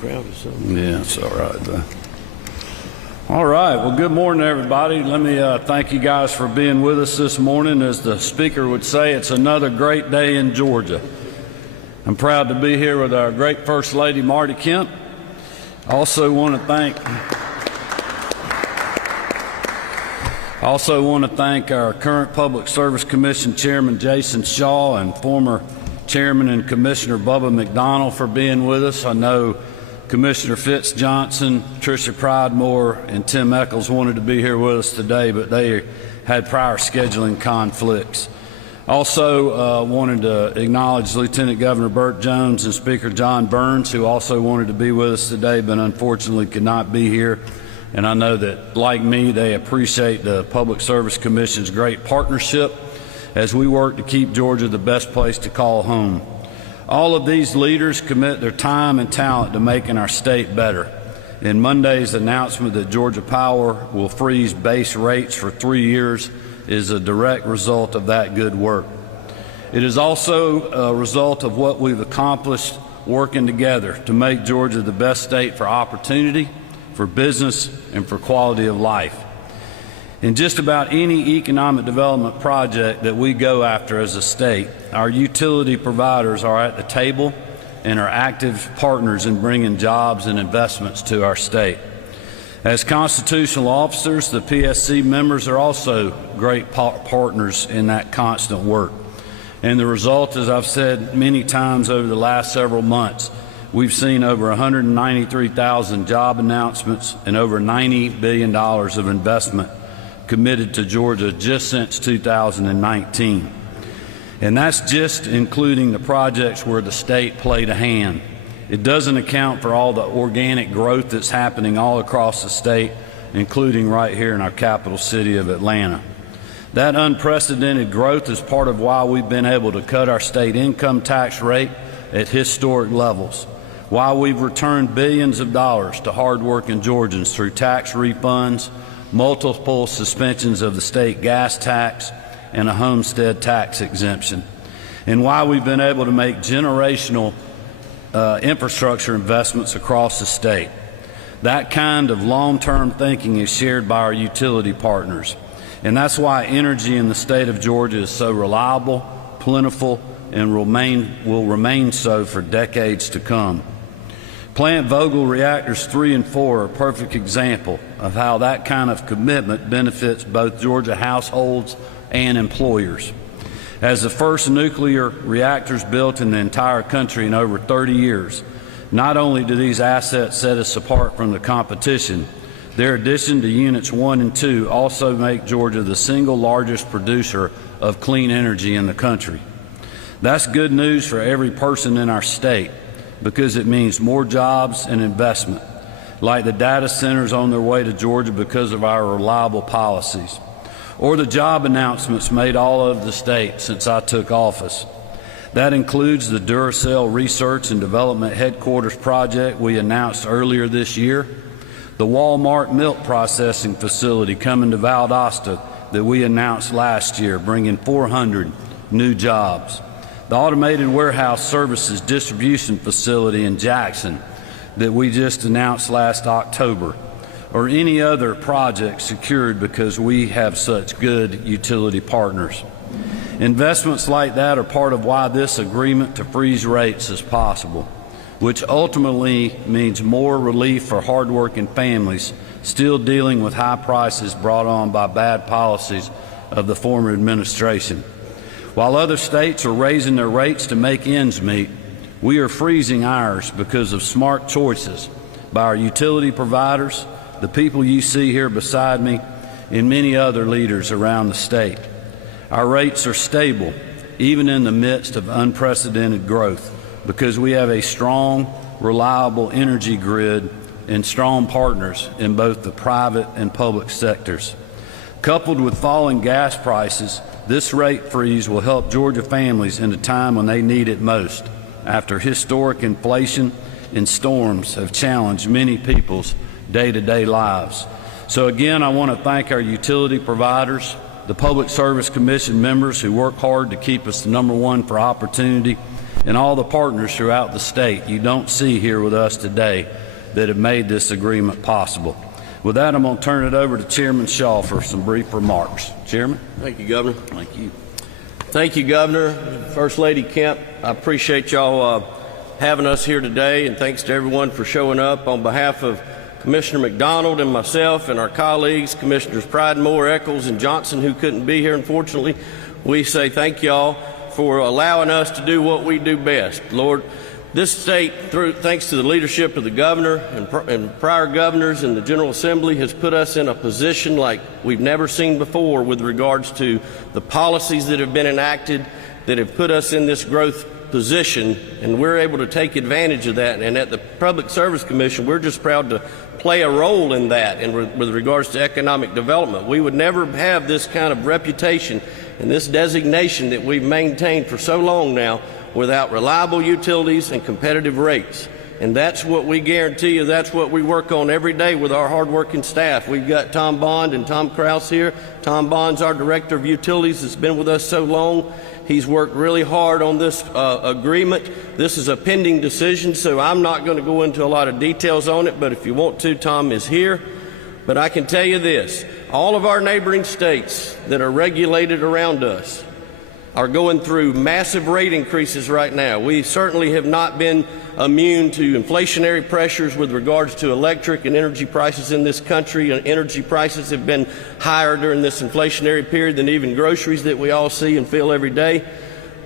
crowded something. Yeah, it's all right, though. All right. Well, good morning, everybody. Let me thank you guys for being with us this morning. As the speaker would say, it's another great day in Georgia. I'm proud to be here with our great First Lady, Marty Kemp. I also want to thank our current Public Service Commission Chairman Jason Shaw and former Chairman and Commissioner Bubba McDonald for being with us. I know Commissioner Fitz Johnson, Tricia Pridemore, and Tim Eccles wanted to be here with us today, but they had prior scheduling conflicts. Also wanted to acknowledge Lieutenant Governor Burt Jones and Speaker John Burns, who also wanted to be with us today, but unfortunately could not be here. And I know that, like me, they appreciate the Public Service Commission's great partnership as we work to keep Georgia the best place to call home. All of these leaders commit their time and talent to making our state better. And Monday's announcement that Georgia Power will freeze base rates for 3 years is a direct result of that good work. It is also a result of what we've accomplished working together to make Georgia the best state for opportunity, for business, and for quality of life. In just about any economic development project that we go after as a state, our utility providers are at the table and are active partners in bringing jobs and investments to our state. As constitutional officers, the PSC members are also great partners in that constant work. And the result, as I've said many times over the last several months, we've seen over 193,000 job announcements and over $90 billion of investment committed to Georgia just since 2019. And that's just including the projects where the state played a hand. It doesn't account for all the organic growth that's happening all across the state, including right here in our capital city of Atlanta. That unprecedented growth is part of why we've been able to cut our state income tax rate at historic levels, why we've returned billions of dollars to hardworking Georgians through tax refunds, multiple suspensions of the state gas tax, and a homestead tax exemption, and why we've been able to make generational infrastructure investments across the state. That kind of long-term thinking is shared by our utility partners, and that's why energy in the state of Georgia is so reliable, plentiful, and will remain so for decades to come. Plant Vogtle reactors 3 and 4 are a perfect example of how that kind of commitment benefits both Georgia households and employers. As the first nuclear reactors built in the entire country in over 30 years, not only do these assets set us apart from the competition, their addition to units 1 and 2 also make Georgia the single largest producer of clean energy in the country. That's good news for every person in our state, because it means more jobs and investment, like the data centers on their way to Georgia because of our reliable policies, or the job announcements made all over the state since I took office. That includes the Duracell Research and Development Headquarters project we announced earlier this year, the Walmart milk processing facility coming to Valdosta that we announced last year, bringing 400 new jobs, the Automated Warehouse Services Distribution Facility in Jackson that we just announced last October, or any other project secured because we have such good utility partners. Investments like that are part of why this agreement to freeze rates is possible, which ultimately means more relief for hardworking families still dealing with high prices brought on by bad policies of the former administration. While other states are raising their rates to make ends meet, we are freezing ours because of smart choices by our utility providers, the people you see here beside me, and many other leaders around the state. Our rates are stable, even in the midst of unprecedented growth, because we have a strong, reliable energy grid and strong partners in both the private and public sectors. Coupled with falling gas prices, this rate freeze will help Georgia families in a time when they need it most, after historic inflation and storms have challenged many people's day-to-day lives. So again, I want to thank our utility providers, the Public Service Commission members who work hard to keep us the #1 for opportunity, and all the partners throughout the state you don't see here with us today that have made this agreement possible. With that, I'm going to turn it over to Chairman Shaw for some brief remarks. Chairman? Thank you, Governor. Thank you. Thank you, Governor. First Lady Kemp, I appreciate y'all having us here today, and thanks to everyone for showing up. On behalf of Commissioner McDonald and myself and our colleagues, Commissioners Pridemore, Eccles, and Johnson, who couldn't be here, unfortunately, we say thank y'all for allowing us to do what we do best. Lord, this state, thanks to the leadership of the governor and prior governors and the General Assembly, has put us in a position like we've never seen before with regards to the policies that have been enacted that have put us in this growth position, and we're able to take advantage of that. And at the Public Service Commission, we're just proud to play a role in that and with regards to economic development. We would never have this kind of reputation and this designation that we've maintained for so long now without reliable utilities and competitive rates. And that's what we guarantee you. That's what we work on every day with our hardworking staff. We've got Tom Bond and Tom Krause here. Tom Bond's our Director of Utilities that's been with us so long. He's worked really hard on this agreement. This is a pending decision, so I'm not going to go into a lot of details on it, but if you want to, Tom is here. But I can tell you this, all of our neighboring states that are regulated around us are going through massive rate increases right now. We certainly have not been immune to inflationary pressures with regards to electric and energy prices in this country. And energy prices have been higher during this inflationary period than even groceries that we all see and feel every day.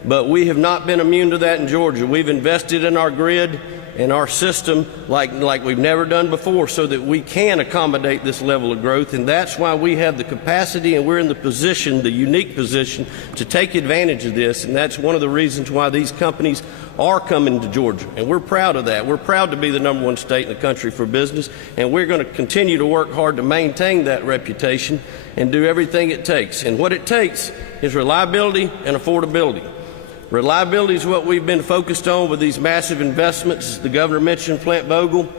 But we have not been immune to that in Georgia. We've invested in our grid and our system like we've never done before so that we can accommodate this level of growth, and that's why we have the capacity and we're in the position, the unique position, to take advantage of this, and that's one of the reasons why these companies are coming to Georgia, and we're proud of that. We're proud to be the #1 state in the country for business, and we're going to continue to work hard to maintain that reputation and do everything it takes, and what it takes is reliability and affordability. Reliability is what we've been focused on with these massive investments. The governor mentioned Flint Vogel.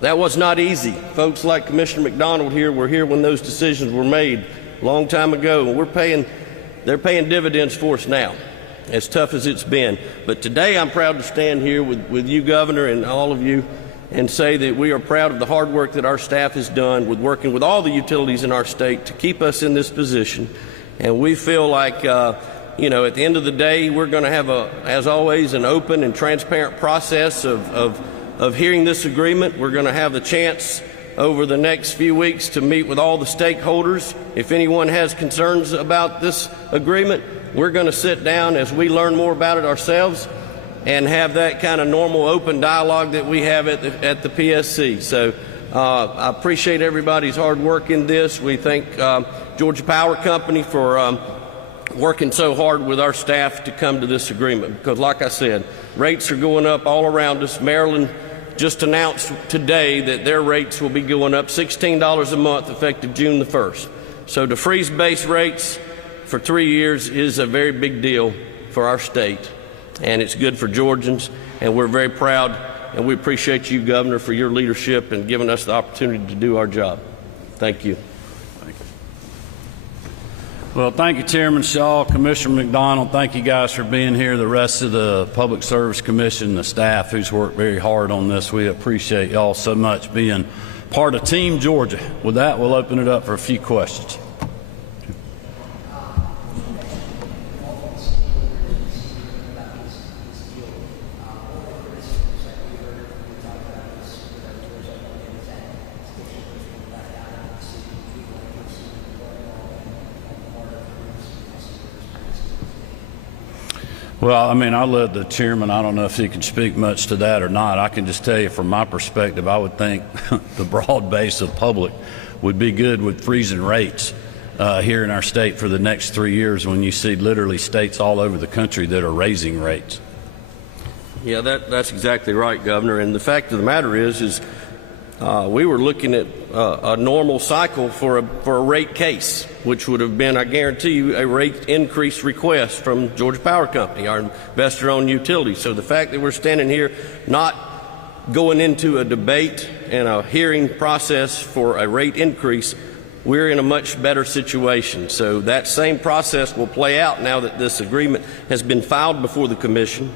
That was not easy. Folks like Commissioner McDonald here were here when those decisions were made a long time ago, and they're paying dividends for us now, as tough as it's been. But today I'm proud to stand here with you, Governor, and all of you, and say that we are proud of the hard work that our staff has done with working with all the utilities in our state to keep us in this position. And we feel like you know, at the end of the day, we're going to have, as always, an open and transparent process of hearing this agreement. We're going to have the chance over the next few weeks to meet with all the stakeholders. If anyone has concerns about this agreement, we're going to sit down as we learn more about it ourselves and have that kind of normal open dialogue that we have at the PSC. So I appreciate everybody's hard work in this. We thank Georgia Power Company for working so hard with our staff to come to this agreement, because like I said, rates are going up all around us. Maryland just announced today that their rates will be going up $16 a month effective June the 1st. So to freeze base rates for 3 years is a very big deal for our state, and it's good for Georgians, and we're very proud, and we appreciate you, Governor, for your leadership and giving us the opportunity to do our job. Thank you. Well, thank you, Chairman Shaw, Commissioner McDonald. Thank you guys for being here. The rest of the Public Service Commission, the staff who's worked very hard on this, we appreciate y'all so much being part of Team Georgia. With that, we'll open it up for a few questions. Well, I mean, I'll let the chairman, I don't know if he can speak much to that or not. I can just tell you from my perspective, I would think the broad base of public would be good with freezing rates here in our state for the next 3 years when you see literally states all over the country that are raising rates. Yeah, that's exactly right, Governor. And the fact of the matter is we were looking at a normal cycle for a rate case, which would have been, I guarantee you, a rate increase request from Georgia Power Company, our investor-owned utility. So the fact that we're standing here not going into a debate and a hearing process for a rate increase we're in a much better situation. So that same process will play out now that this agreement has been filed before the Commission.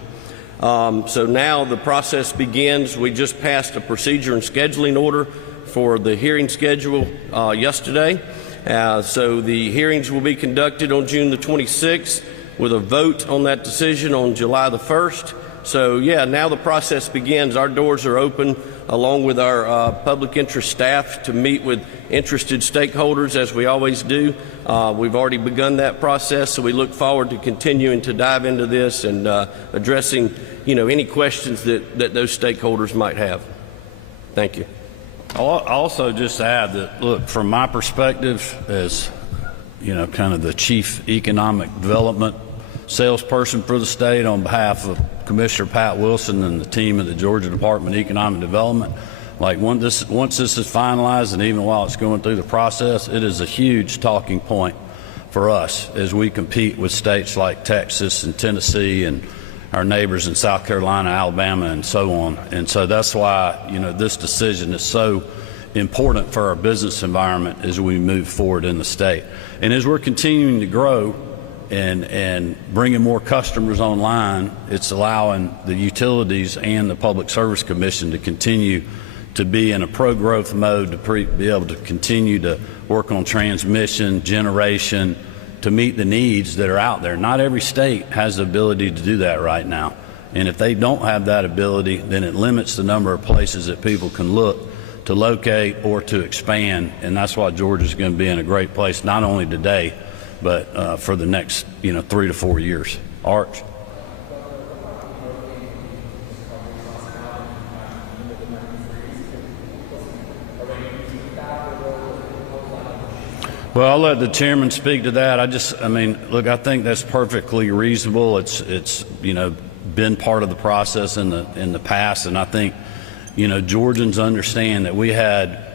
So now the process begins. We just passed a procedure and scheduling order for the hearing schedule yesterday. So the hearings will be conducted on June the 26th with a vote on that decision on July the 1st. So yeah, now the process begins. Our doors are open along with our public interest staff to meet with interested stakeholders as we always do. We've already begun that process, so we look forward to continuing to dive into this and addressing any questions that those stakeholders might have. Thank you. I'll also just add that, look, from my perspective as, kind of the Chief Economic Development salesperson for the state on behalf of Commissioner Pat Wilson and the team at the Georgia Department of Economic Development, like once this is finalized and even while it's going through the process, it is a huge talking point for us as we compete with states like Texas and Tennessee and our neighbors in South Carolina, Alabama, and so on. And so that's why, this decision is so important for our business environment as we move forward in the state. And as we're continuing to grow and bringing more customers online, it's allowing the utilities and the Public Service Commission to continue to be in a pro-growth mode, to be able to continue to work on transmission, generation, to meet the needs that are out there. Not every state has the ability to do that right now. And if they don't have that ability, then it limits the number of places that people can look to locate or to expand. And that's why Georgia's going to be in a great place, not only today, but for the next 3 to 4 years. Arch. Well, I'll let the chairman speak to that. Look, I think that's perfectly reasonable. It's been part of the process in the past, and I think Georgians understand that we had,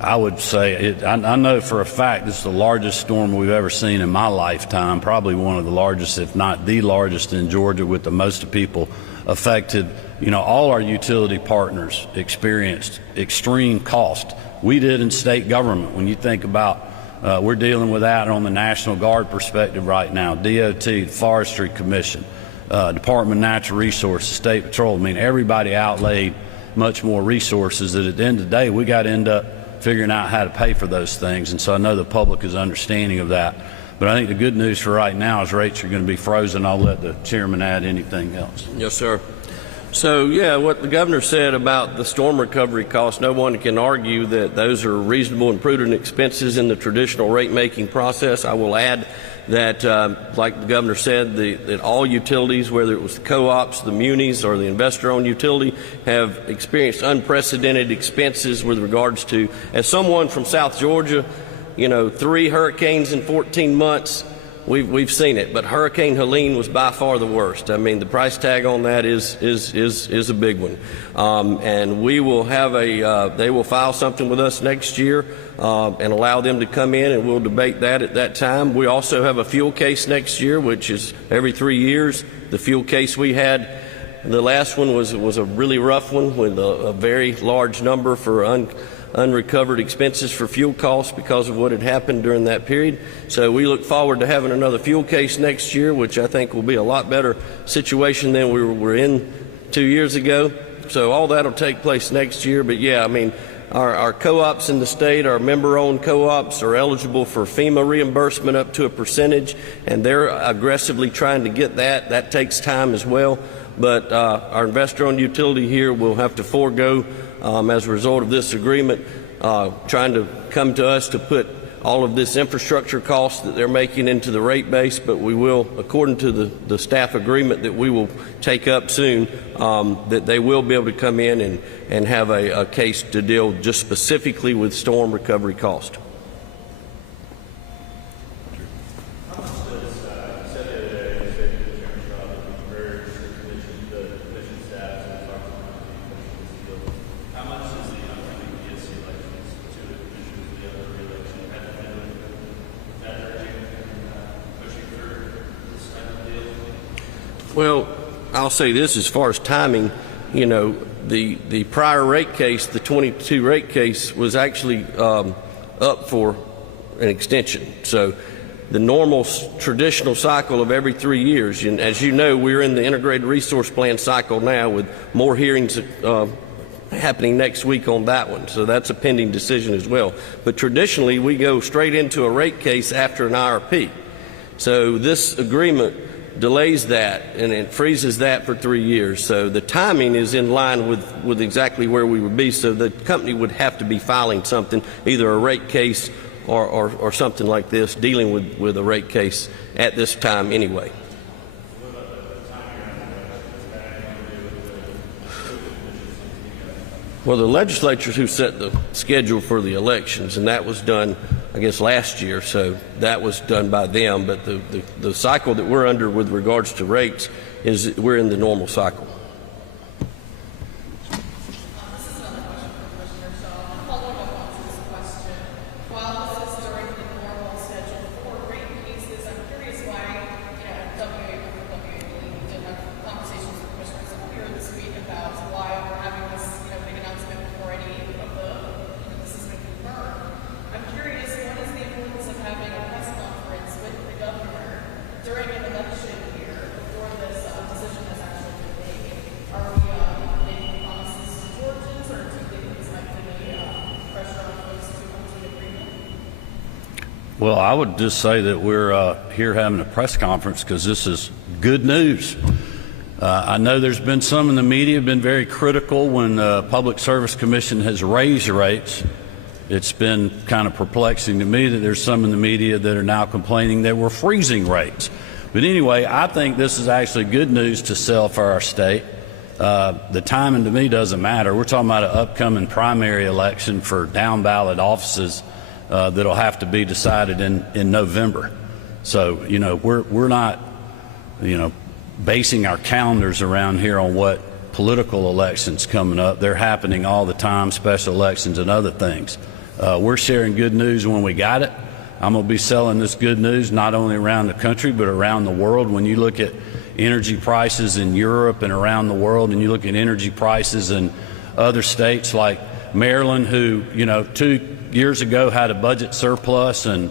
I would say, I know for a fact this is the largest storm we've ever seen in my lifetime, probably one of the largest, if not the largest in Georgia, with the most people affected. All our utility partners experienced extreme cost. We did in state government. When you think about we're dealing with that on the National Guard perspective right now, DOT, Forestry Commission, Department of Natural Resources, State Patrol. Everybody outlaid much more resources that at the end of the day, we got to end up figuring out how to pay for those things. And so I know the public is understanding of that. But I think the good news for right now is rates are going to be frozen. I'll let the chairman add anything else. Yes, sir. So, yeah, what the governor said about the storm recovery costs, no one can argue that those are reasonable and prudent expenses in the traditional rate-making process. I will add that, like the governor said, that all utilities, whether it was the co-ops, the munis, or the investor-owned utility, have experienced unprecedented expenses with regards to, as someone from South Georgia, 3 hurricanes in 14 months, we've seen it, but Hurricane Helene was by far the worst. The price tag on that is a big one. And we will have they will file something with us next year and allow them to come in, and we'll debate that at that time. We also have a fuel case next year, which is every 3 years. The fuel case we had, the last one was a really rough one with a very large number for unrecovered expenses for fuel costs because of what had happened during that period. So we look forward to having another fuel case next year, which I think will be a lot better situation than we were in 2 years ago. So all that will take place next year. But yeah, our co-ops in the state, our member-owned co-ops, are eligible for FEMA reimbursement up to a percentage, and they're aggressively trying to get that. That takes time as well. But our investor-owned utility here will have to forego, as a result of this agreement, trying to come to us to put all of this infrastructure cost that they're making into the rate base. But we will, according to the staff agreement that we will take up soon, that they will be able to come in and have a case to deal just specifically with storm recovery cost. Well, I'll say this as far as timing, the prior rate case, the 22 rate case, was actually up for an extension. So the normal traditional cycle of every 3 years, and as you know, we're in the integrated resource plan cycle now with more hearings happening next week on that one. So that's a pending decision as well. But traditionally, we go straight into a rate case after an IRP. So this agreement delays that and it freezes that for 3 years. So the timing is in line with exactly where we would be. So the company would have to be filing something, either a rate case or something like this, dealing with a rate case at this time anyway. Well, the legislatures who set the schedule for the elections, and that was done, I guess, last year, so that was done by them. But the cycle that we're under with regards to rates is we're in the normal cycle. Well, I would just say that we're here having a press conference because this is good news. I know there's been some in the media have been very critical when the Public Service Commission has raised rates. It's been kind of perplexing to me that there's some in the media that are now complaining that we're freezing rates. But anyway, I think this is actually good news to sell for our state. The timing to me doesn't matter. We're talking about an upcoming primary election for down ballot offices that'll have to be decided in November. So, you know, we're not, you know, basing our calendars around here on what political elections coming up. They're happening all the time, special elections and other things. We're sharing good news when we got it. I'm going to be selling this good news not only around the country but around the world. When you look at energy prices in Europe and around the world, and you look at energy prices in other states like Maryland, who, you know, 2 years ago had a budget surplus, and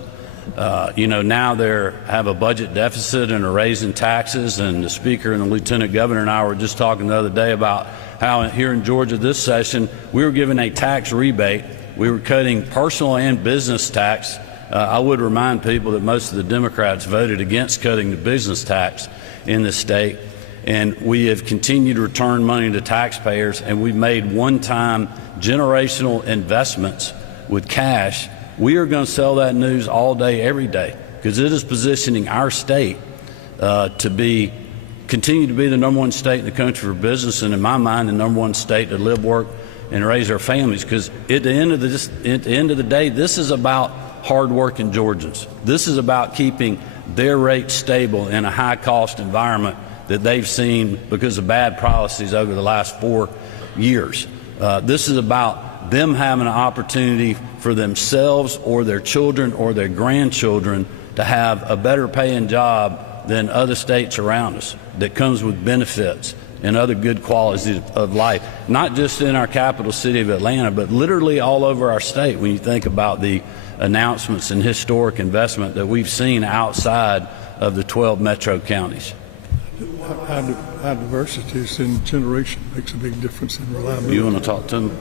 you know, now they have a budget deficit and are raising taxes. And the Speaker and the Lieutenant Governor and I were just talking the other day about how here in Georgia this session we were given a tax rebate. We were cutting personal and business tax. I would remind people that most of the Democrats voted against cutting the business tax in the state, and we have continued to return money to taxpayers, and we've made one-time generational investments with cash. We are going to sell that news all day, every day, because it is positioning our state to continue to be the #1 state in the country for business, and in my mind, the #1 state to live, work, and raise our families. Because at the end of the day, this is about hard-working Georgians. This is about keeping their rates stable in a high-cost environment that they've seen because of bad policies over the last 4 years. This is about them having an opportunity for themselves or their children or their grandchildren to have a better paying job than other states around us that comes with benefits and other good qualities of life, not just in our capital city of Atlanta, but literally all over our state when you think about the announcements and historic investment that we've seen outside of the 12 metro counties. How diversity in generation makes a big difference in reliability. You want to talk to them?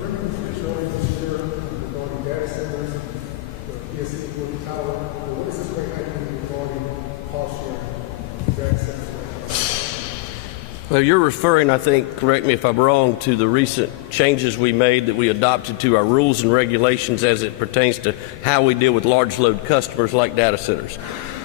Well, you're referring, I think, correct me if I'm wrong, to the recent changes we made that we adopted to our rules and regulations as it pertains to how we deal with large load customers like data centers.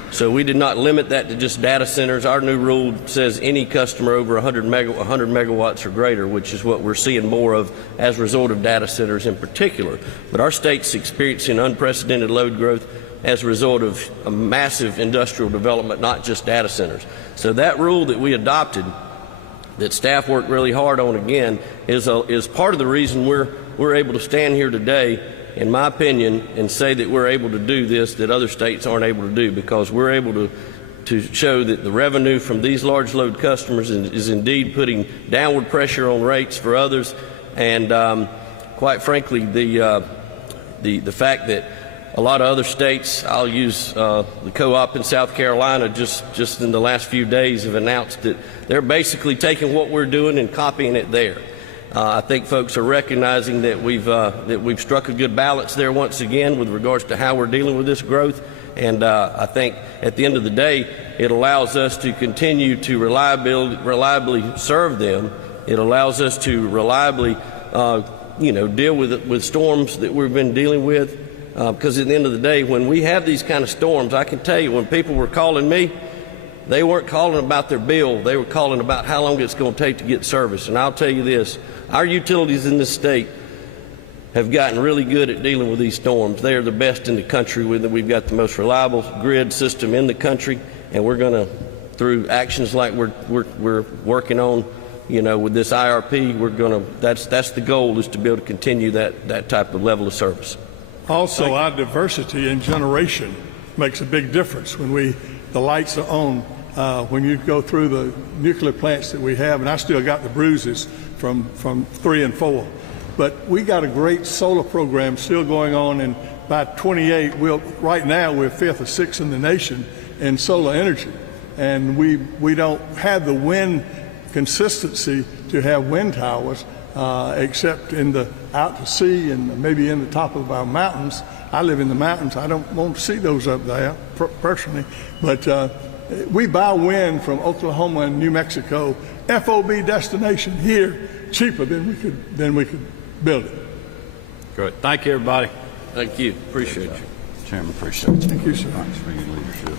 So we did not limit that to just data centers. Our new rule says any customer over 100 megawatts or greater, which is what we're seeing more of as a result of data centers in particular. But our state's experiencing unprecedented load growth as a result of a massive industrial development, not just data centers. So that rule that we adopted, that staff worked really hard on again, is part of the reason we're able to stand here today, in my opinion, and say that we're able to do this that other states aren't able to do, because we're able to show that the revenue from these large load customers is indeed putting downward pressure on rates for others. And quite frankly, the fact that a lot of other states, I'll use the co-op in South Carolina, just in the last few days have announced that they're basically taking what we're doing and copying it there. I think folks are recognizing that we've struck a good balance there once again with regards to how we're dealing with this growth. And I think at the end of the day, it allows us to continue to reliably serve them. It allows us to reliably, deal with storms that we've been dealing with. Because at the end of the day, when we have these kind of storms, I can tell you, when people were calling me, they weren't calling about their bill. They were calling about how long it's going to take to get service. And I'll tell you this, our utilities in this state have gotten really good at dealing with these storms. They are the best in the country. We've got the most reliable grid system in the country, and we're going to, through actions like we're working on, with this IRP, we're going to. That's the goal, is to be able to continue that type of level of service. Also, our diversity in generation makes a big difference when the lights are on. When you go through the nuclear plants that we have, and I still got the bruises from 3 and 4, but we got a great solar program still going on, and by 28, right now we're 5th or 6th in the nation in solar energy, and we don't have the wind consistency to have wind towers. Except out to sea and maybe in the top of our mountains. I live in the mountains. I don't want to see those up there personally. But we buy wind from Oklahoma and New Mexico, FOB destination here, cheaper than we could build it. Great. Thank you, everybody. Thank you. Appreciate you. Chairman, appreciate you. Thank you, sir. Thanks for your leadership.